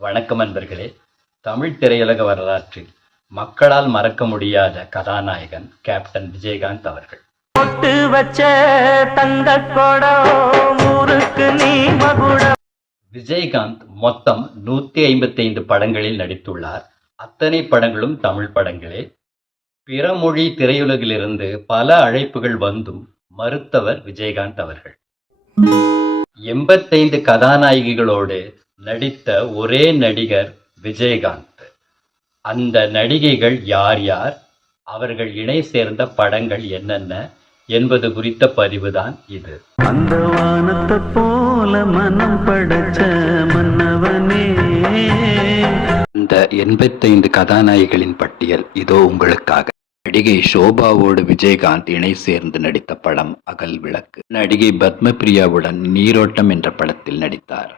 வணக்கம் அன்பர்களே. தமிழ் திரையுலக வரலாற்றில் மக்களால் மறக்க முடியாத கதாநாயகன் கேப்டன் விஜயகாந்த் அவர்கள். பொட்டு வச்ச ஊருக்கு நீ மகுடம். விஜயகாந்த் மொத்தம் நூத்தி ஐம்பத்தைந்து படங்களில் நடித்துள்ளார். அத்தனை படங்களும் தமிழ் படங்களே. பிற மொழி திரையுலகிலிருந்து பல அழைப்புகள் வந்தும் மறுத்தவர் விஜயகாந்த் அவர்கள். எண்பத்தைந்து கதாநாயகிகளோடு நடித்த ஒரே நடிகர் விஜயகாந்த். அந்த நடிகைகள் யார் யார்? அவர்கள் இணை சேர்ந்த படங்கள் என்னென்ன? என்பது குறித்த பதிவுதான் இது. அந்த வானத்தை போல மனம் படைச்ச மன்னவனே. இந்த எண்பத்தைந்து கதாநாயகிகளின் பட்டியல் இதோ உங்களுக்காக. நடிகை ஷோபாவோடு விஜயகாந்த் இணை சேர்ந்து நடித்த படம் அகல் விளக்கு. நடிகை பத்மபிரியாவுடன் நீரோட்டம் என்ற படத்தில் நடித்தார்.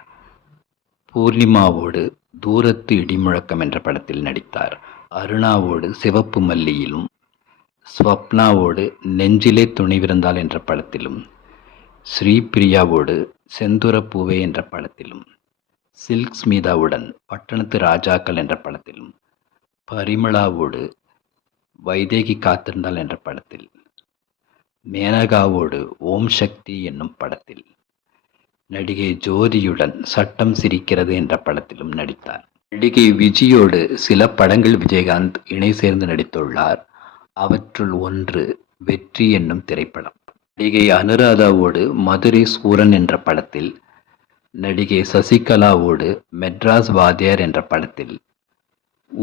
பூர்ணிமாவோடு தூரத்து இடிமுழக்கம் என்ற படத்தில் நடித்தார். அருணாவோடு சிவப்பு மல்லியிலும் ஸ்வப்னாவோடு நெஞ்சிலே துணிவிருந்தால் என்ற படத்திலும் ஸ்ரீபிரியாவோடு செந்துர பூவே என்ற படத்திலும் சில்க் ஸ்மிதாவுடன் பட்டணத்து ராஜாக்கள் என்ற படத்திலும் பரிமளாவோடு வைதேகி காத்திருந்தால் என்ற படத்தில் மேனகாவோடு ஓம் சக்தி என்னும் படத்தில் நடிகை ஜோதியுடன் சட்டம் சிரிக்கிறது என்ற படத்திலும் நடித்தார். நடிகை விஜயோடு சில படங்கள் விஜயகாந்த் இணை சேர்ந்து நடித்துள்ளார். அவற்றுள் ஒன்று வெற்றி என்னும் திரைப்படம். நடிகை அனுராதாவோடு மதுரை சூரன் என்ற படத்தில் நடிகை சசிகலாவோடு மெட்ராஸ் வாத்தியார் என்ற படத்தில்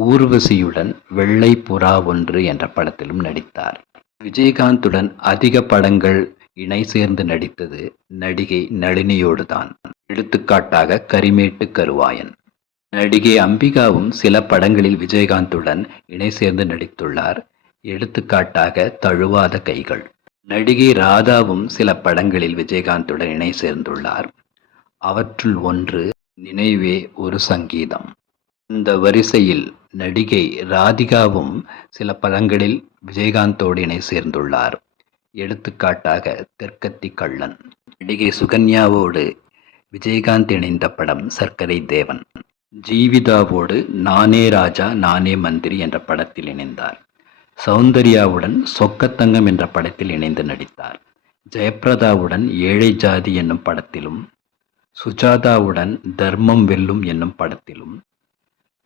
ஊர்வசியுடன் வெள்ளை புறா ஒன்று என்ற படத்திலும் நடித்தார். விஜயகாந்துடன் அதிக படங்கள் இணை சேர்ந்து நடித்தது நடிகை நளினியோடு தான் எடுத்துக்காட்டாக கரிமேட்டு கருவாயன். நடிகை அம்பிகாவும் சில படங்களில் விஜயகாந்துடன் இணை சேர்ந்து நடித்துள்ளார். எடுத்துக்காட்டாக தழுவாத கைகள். நடிகை ராதாவும் சில படங்களில் விஜயகாந்துடன் இணை சேர்ந்துள்ளார். அவற்றுள் ஒன்று நினைவே ஒரு சங்கீதம். இந்த வரிசையில் நடிகை ராதிகாவும் சில படங்களில் விஜயகாந்தோடு இணை சேர்ந்துள்ளார். எடுத்துக்காட்டாக தெற்கத்தி கள்ளன். நடிகை சுகன்யாவோடு விஜயகாந்த் இணைந்த படம் சர்க்கரை தேவன். ஜீவிதாவோடு நானே ராஜா நானே மந்திரி என்ற படத்தில் இணைந்தார். சௌந்தர்யாவுடன் சொக்கத்தங்கம் என்ற படத்தில் இணைந்து நடித்தார். ஜெயபிரதாவுடன் ஏழை ஜாதி என்னும் படத்திலும் சுஜாதாவுடன் தர்மம் வெல்லும் என்னும் படத்திலும்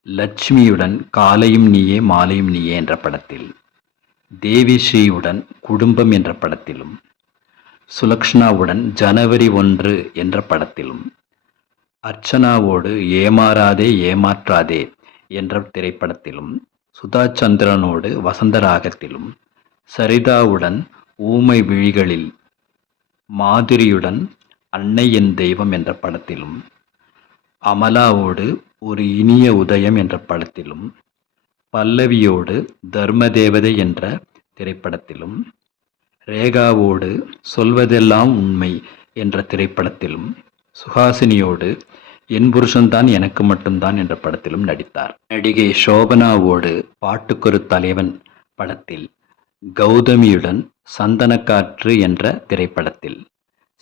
லட்சுமியுடன் காலையும் நீயே மாலையும் நீயே என்ற படத்தில் தேவி ஸ்ரீயுடன் குடும்பம் என்ற படத்திலும் சுலக்ஷ்னாவுடன் ஜனவரி ஒன்று என்ற படத்திலும் அர்ச்சனாவோடு ஏமாறாதே ஏமாற்றாதே என்ற திரைப்படத்திலும் சுதா சந்திரனோடு வசந்தராகத்திலும் சரிதாவுடன் ஊமை விழிகளில் மாதிரியுடன் அன்னை என் தெய்வம் என்ற படத்திலும் அமலாவோடு ஒரு இனிய உதயம் என்ற படத்திலும் பல்லவியோடு தர்மதேவதை என்ற திரைப்படத்திலும் ரேகாவோடு சொல்வதெல்லாம் உண்மை என்ற திரைப்படத்திலும் சுஹாசினியோடு என் புருஷன்தான் எனக்கு மட்டும்தான் என்ற படத்திலும் நடித்தார். நடிகை சோபனாவோடு பாட்டுக்கொரு தலைவன் படத்தில் கௌதமியுடன் சந்தனக்காற்று என்ற திரைப்படத்தில்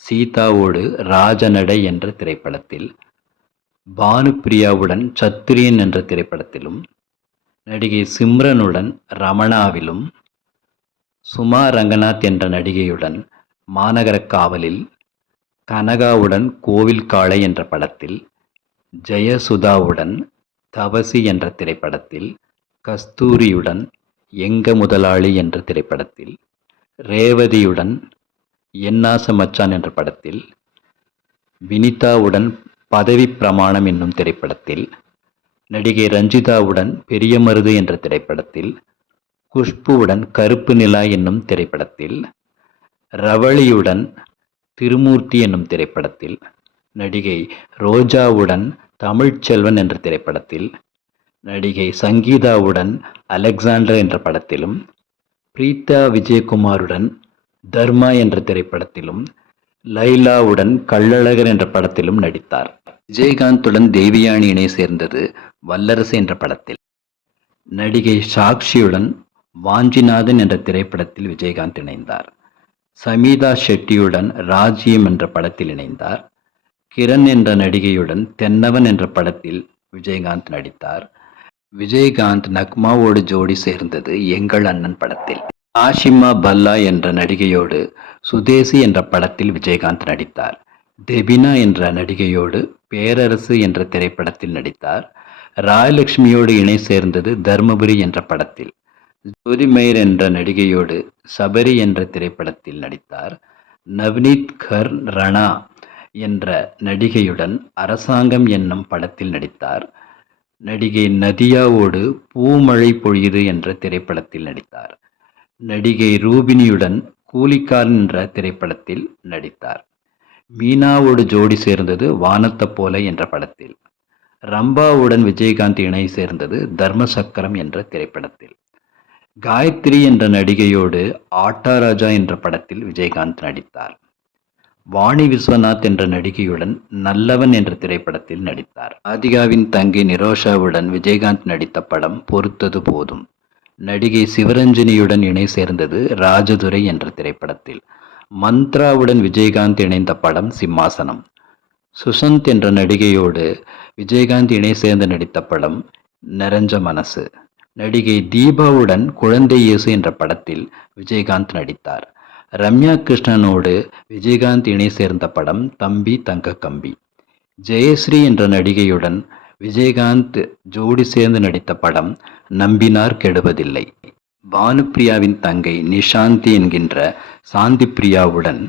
சீதாவோடு ராஜநடை என்ற திரைப்படத்தில் பானுப்பிரியாவுடன் சத்திரியன் என்ற திரைப்படத்திலும் நடிகை சிம்ரனுடன் ரமணாவிலும் சுமா ரங்கநாத் என்ற நடிகையுடன் மாநகர காவலில் கனகாவுடன் கோவில் காளை என்ற படத்தில் ஜெயசுதாவுடன் தவசி என்ற திரைப்படத்தில் கஸ்தூரியுடன் எங்க முதலாளி என்ற திரைப்படத்தில் ரேவதியுடன் என்னாச மச்சான் என்ற படத்தில் வினிதாவுடன் பதவி பிரமாணம் என்னும் திரைப்படத்தில் நடிகை ரஞ்சிதாவுடன் பெரிய மருது என்ற திரைப்படத்தில் குஷ்புவுடன் கருப்பு நிலா என்னும் திரைப்படத்தில் ரவளியுடன் திருமூர்த்தி என்னும் திரைப்படத்தில் நடிகை ரோஜாவுடன் தமிழ்ச்செல்வன் என்ற திரைப்படத்தில் நடிகை சங்கீதாவுடன் அலெக்சாண்டர் என்ற படத்திலும் பிரீதா விஜயகுமாருடன் தர்மா என்ற திரைப்படத்திலும் லைலாவுடன் கள்ளழகர் என்ற படத்திலும் நடித்தார். விஜயகாந்துடன் தேவியானி இணை சேர்ந்தது வல்லரசு என்ற படத்தில். நடிகை சாக்ஷியுடன் வாஞ்சிநாதன் என்ற திரைப்படத்தில் விஜயகாந்த் இணைந்தார். சமீதா ஷெட்டியுடன் ராஜ்யம் என்ற படத்தில் இணைந்தார். கிரண் என்ற நடிகையுடன் தென்னவன் என்ற படத்தில் விஜயகாந்த் நடித்தார். விஜயகாந்த் நக்மாவோடு ஜோடி சேர்ந்தது எங்கள் அண்ணன் படத்தில். ஆஷிமா பல்லா என்ற நடிகையோடு சுதேசி என்ற படத்தில் விஜயகாந்த் நடித்தார். டெபினா என்ற நடிகையோடு பேரரசு என்ற திரைப்படத்தில் நடித்தார். ராயலட்சுமியோடு இணை சேர்ந்தது தர்மபுரி என்ற படத்தில். ஜோதி என்ற நடிகையோடு சபரி என்ற திரைப்படத்தில் நடித்தார். நவ்னீத் கர் ரணா என்ற நடிகையுடன் அரசாங்கம் என்னும் படத்தில் நடித்தார். நடிகை நதியாவோடு பூமழை பொழியுது என்ற திரைப்படத்தில் நடித்தார். நடிகை ரூபினியுடன் கூலிக்கார் என்ற திரைப்படத்தில் நடித்தார். மீனாவோடு ஜோடி சேர்ந்தது வானத்த போல என்ற படத்தில். ரம்பாவுடன் விஜயகாந்த் இணை சேர்ந்தது தர்மசக்கரம் என்ற திரைப்படத்தில். காயத்ரி என்ற நடிகையோடு ஆட்டா ராஜா என்ற படத்தில் விஜயகாந்த் நடித்தார். வாணி விஸ்வநாத் என்ற நடிகையுடன் நல்லவன் என்ற திரைப்படத்தில் நடித்தார். ராதிகாவின் தங்கை நிரோஷாவுடன் விஜயகாந்த் நடித்த படம் பொறுத்தது போதும். நடிகை சிவரஞ்சனியுடன் இணை சேர்ந்தது ராஜதுரை என்ற திரைப்படத்தில். மந்த்ராவுடன் விஜயகாந்த் இணைந்த படம் சிம்மாசனம். சுசந்த் என்ற நடிகையோடு விஜயகாந்த் இணை சேர்ந்து நடித்த படம் நிறைஞ்ச மனசு நடிகை தீபாவுடன் குழந்தை இயேசு என்ற படத்தில் விஜயகாந்த் நடித்தார். ரம்யா கிருஷ்ணனோடு விஜயகாந்த் இணை சேர்ந்த படம் தம்பி தங்க கம்பி ஜெயஸ்ரீ என்ற நடிகையுடன் விஜயகாந்த் ஜோடி சேர்ந்து நடித்த படம் நம்பினார் கெடுவதில்லை பானுப்பிரியாவின் தங்கை நிஷாந்தி என்கின்ற சாந்திப்பிரியாவுடன்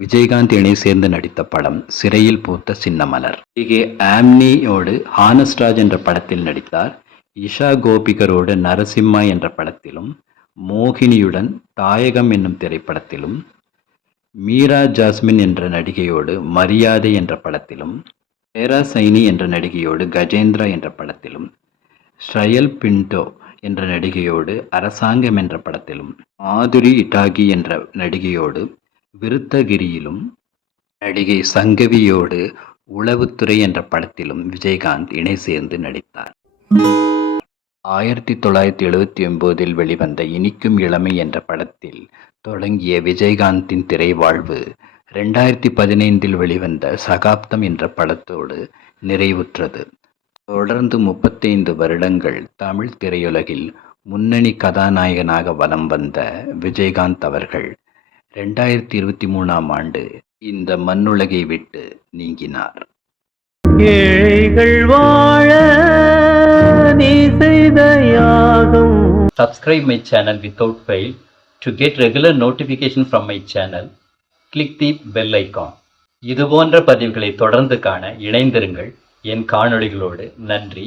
விஜயகாந்த் இணை சேர்ந்து நடித்த படம் சிறையில் பூத்த சின்னமலர். இங்கே ஆம்னியோடு ஹானஸ்ராஜ் என்ற படத்தில் நடித்தார். இஷா கோபிகரோடு நரசிம்மா என்ற படத்திலும் மோகினியுடன் தாயகம் என்னும் திரைப்படத்திலும் மீரா ஜாஸ்மின் என்ற நடிகையோடு மரியாதை என்ற படத்திலும் பேரா சைனி என்ற நடிகையோடு கஜேந்திரா என்ற படத்திலும் ஷயல் பின்டோ என்ற நடிகையோடு அரசாங்கம் என்ற படத்திலும் மாதுரி இட்டாகி என்ற நடிகையோடு விருத்தகிரியிலும் நடிகை சங்கவியோடு உளவுத்துறை என்ற படத்திலும் விஜயகாந்த் இணை சேர்ந்து நடித்தார். ஆயிரத்தி தொள்ளாயிரத்தி எழுபத்தி ஒன்பதில் வெளிவந்த இனிக்கும் இளமை என்ற படத்தில் தொடங்கிய விஜயகாந்தின் திரை வாழ்வு ரெண்டாயிரத்தி பதினைந்தில் வெளிவந்த சகாப்தம் என்ற படத்தோடு நிறைவுற்றது. தொடர்ந்து முப்பத்தைந்து வருடங்கள் தமிழ் திரையுலகில் முன்னணி கதாநாயகனாக வலம் வந்த விஜயகாந்த் அவர்கள் ரெண்டாயிரத்தி இருபத்தி மூணாம் ஆண்டு இந்த மண்ணுலகை விட்டு நீங்கினார் ஏழைகள் வாழ நீ செய்த யாகம் Subscribe my channel without fail. To get regular notification from my channel, click the bell icon. இது போன்ற பதிவுகளை தொடர்ந்து காண இணைந்திருங்கள் என் காணொளிகளோடு நன்றி